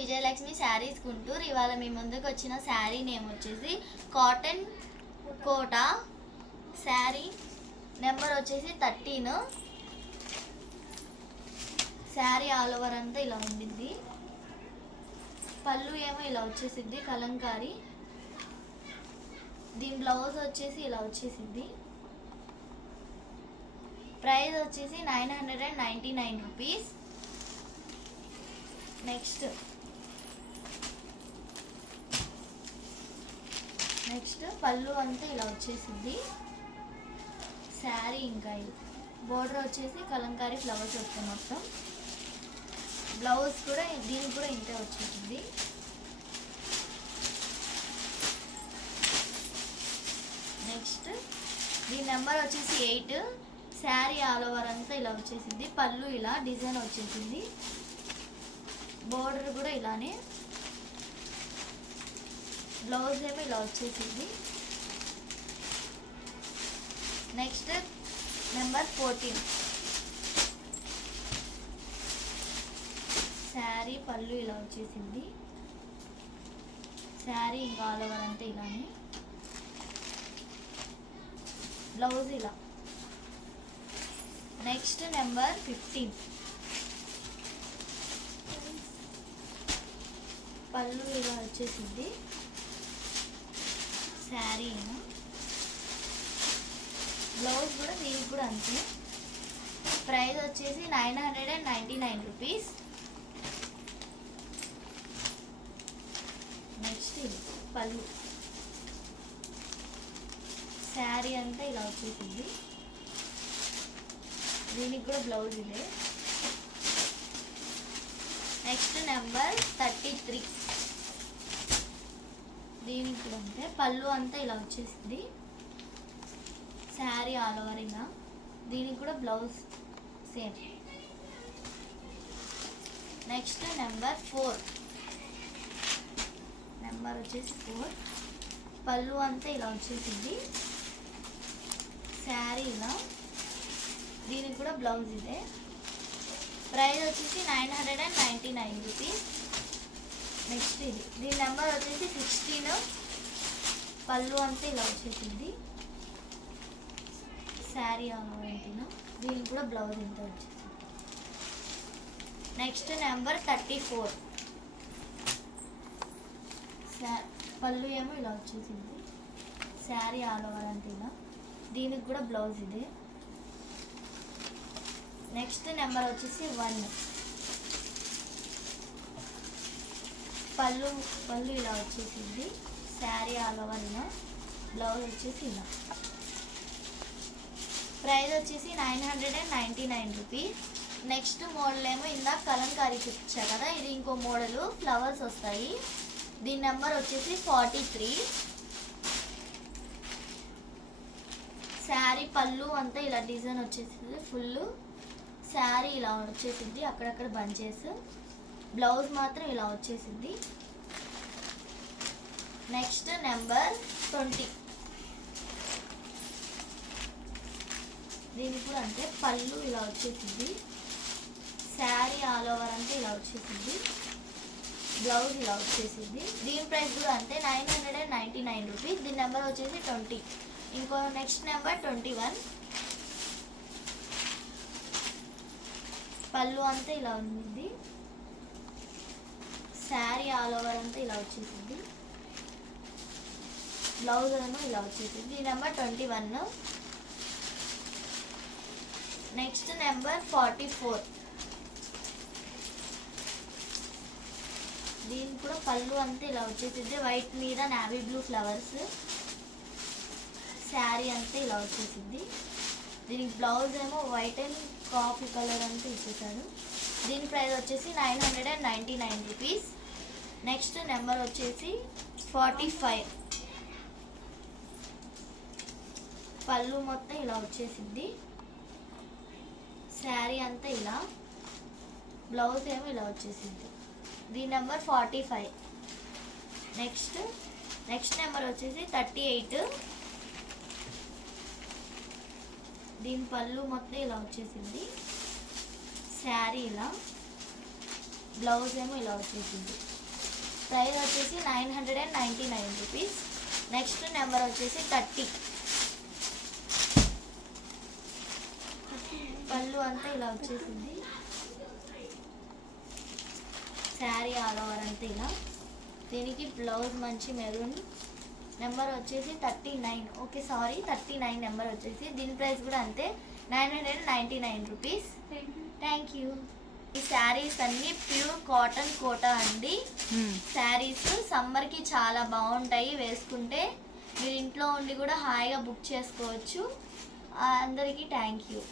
విజయలక్ష్మి శారీస్ గుంటూరు. ఇవాళ మీ ముందుకు వచ్చిన శారీ నేమ్ వచ్చేసి కాటన్ కోటా శారీ. నెంబర్ వచ్చేసి 13. శారీ ఆల్ ఓవర్ అంతా ఇలా ఉండింది. పళ్ళు ఏమో ఇలా వచ్చేసింది కలంకారీ. దీని బ్లౌజ్ వచ్చేసి ఇలా వచ్చేసింది. ప్రైస్ వచ్చేసి 999 రూపీస్. నెక్స్ట్ పళ్ళు అంతా ఇలా వచ్చేసింది. శారీ ఇంకా ఇది బోర్డర్ వచ్చేసి కలంకారీ ఫ్లవర్స్ వస్తాయి మొత్తం. బ్లౌజ్ కూడా దీనికి కూడా ఇంతే వచ్చేసింది. నెక్స్ట్ దీని నెంబర్ వచ్చేసి 8. శారీ ఆల్ ఓవర్ అంతా ఇలా వచ్చేసింది. పళ్ళు ఇలా డిజైన్ వచ్చేసింది. బోర్డర్ కూడా ఇలానే. బ్లౌజ్ ఏమో ఇలా వచ్చేసింది. Next number 14. శారీ పళ్ళు ఇలా వచ్చేసింది. శారీ ఇంకా ఆల్ ఓవర్ అంతా ఇలానే. బ్లౌజ్ ఇలా. Next number 15. పళ్ళు ఇలా వచ్చేసింది. శారీ బ్లౌజ్ కూడా దీనికి కూడా అంతే. ప్రైస్ వచ్చేసి 999 రూపీస్. నెక్స్ట్ ఇది పళ్ళు. శారీ అంతా ఇలా వచ్చేసింది. దీనికి కూడా బ్లౌజ్ ఇదే. Next number 33. దీనికి కూడా అంతే. పళ్ళు అంతా ఇలా వచ్చేసింది. శారీ ఆల్ ఓవర్ ఇలా. దీనికి కూడా blouse same. Next number 4. Number వచ్చేసి 4. పళ్ళు అంతా ఇలా వచ్చేసింది. శారీ ఇలా. దీనికి కూడా బ్లౌజ్ ఇదే. ప్రైస్ వచ్చేసి 999 రూపీస్. నెక్స్ట్ ఇది దీని నెంబర్ వచ్చేసి 16. పళ్ళు అంతా ఇలా వచ్చేసింది. శారీ అమౌంట్ను. దీనికి కూడా బ్లౌజ్ ఇంత వచ్చేసింది. Next number 34. పళ్ళు ఏమో ఇలా వచ్చేసింది. శారీ ఆల్ ఓవర్ అంటే ఇలా. దీనికి కూడా బ్లౌజ్ ఇదే. నెక్స్ట్ నెంబర్ వచ్చేసి 1. పళ్ళు ఇలా వచ్చేసింది. శారీ ఆల్ ఓవర్ ఇలా. బ్లౌజ్ వచ్చేసి ఇలా. ప్రైస్ వచ్చేసి 999 రూపీస్. నెక్స్ట్ మోడల్ ఏమో ఇందాక కలంకారీ చూపించా కదా, ఇది ఇంకో మోడలు. ఫ్లవర్స్ వస్తాయి. దీని నెంబర్ వచ్చేసి 43. శారీ పళ్ళు అంతా ఇలా డిజైన్ వచ్చేసింది. ఫుల్ శారీ ఇలా వచ్చేసింది. అక్కడక్కడ బంచెస్. బ్లౌజ్ మాత్రం ఇలా వచ్చేసింది. Next number 20. దీనికి కూడా అంటే పళ్ళు ఇలా వచ్చేసింది. శారీ ఆల్ ఓవర్ అంటే ఇలా వచ్చేసింది. బ్లౌజ్ ఇలా వచ్చేసింది. దీని ప్రైస్ కూడా అంటే 999 రూపీస్. దీని నెంబర్ వచ్చేసి 20. ఇంకో నెక్స్ట్ నెంబర్ 21. పళ్ళు అంతా ఇలా ఉంది. శారీ ఆల్ ఓవర్ అంతా ఇలా వచ్చేసింది. బ్లౌజ్ ఏమో ఇలా వచ్చేసింది. ఈ నెంబర్ 21. Next number 44. దీనికి కూడా పళ్ళు అంతా ఇలా వచ్చేసింది. వైట్ మీద నావీ బ్లూ ఫ్లవర్స్. శారీ అంతా ఇలా వచ్చేసింది. దీనికి బ్లౌజ్ ఏమో వైట్ అండ్ కాఫీ కలర్ అంతా ఇచ్చేసాడు. దీని ప్రైస్ వచ్చేసి 999 రూపీస్. నెక్స్ట్ నెంబర్ వచ్చేసి 45. పళ్ళు మొత్తం ఇలా వచ్చేసింది. శారీ అంతా ఇలా. బ్లౌజ్ ఏమో ఇలా వచ్చేసింది. దీని నెంబర్ 45. నెక్స్ట్ నెంబర్ వచ్చేసి 38. దీని పళ్ళు మొత్తం ఇలా వచ్చేసింది. శారీ ఇలా. బ్లౌజ్ ఏమో ఇలా వచ్చేసింది. ప్రైస్ వచ్చేసి 999 రూపీస్. నెక్స్ట్ నెంబర్ వచ్చేసి 30. పళ్ళు అంతా ఇలా వచ్చేసింది. శారీ ఆల్ ఓవర్ అంతా ఇలా. దీనికి బ్లౌజ్ మంచి మెరూన్. నెంబర్ వచ్చేసి 39. ఓకే సారీ 39 నెంబర్ వచ్చేసి. దీని ప్రైస్ కూడా అంతే 999 రూపీస్. Thank you. ఈ శారీస్ అన్నీ ప్యూర్ కాటన్ కోటా అండి. శారీస్ సమ్మర్కి చాలా బాగుంటాయి వేసుకుంటే. మీరు ఇంట్లో ఉండి కూడా హాయిగా బుక్ చేసుకోవచ్చు. అందరికీ థ్యాంక్ యూ.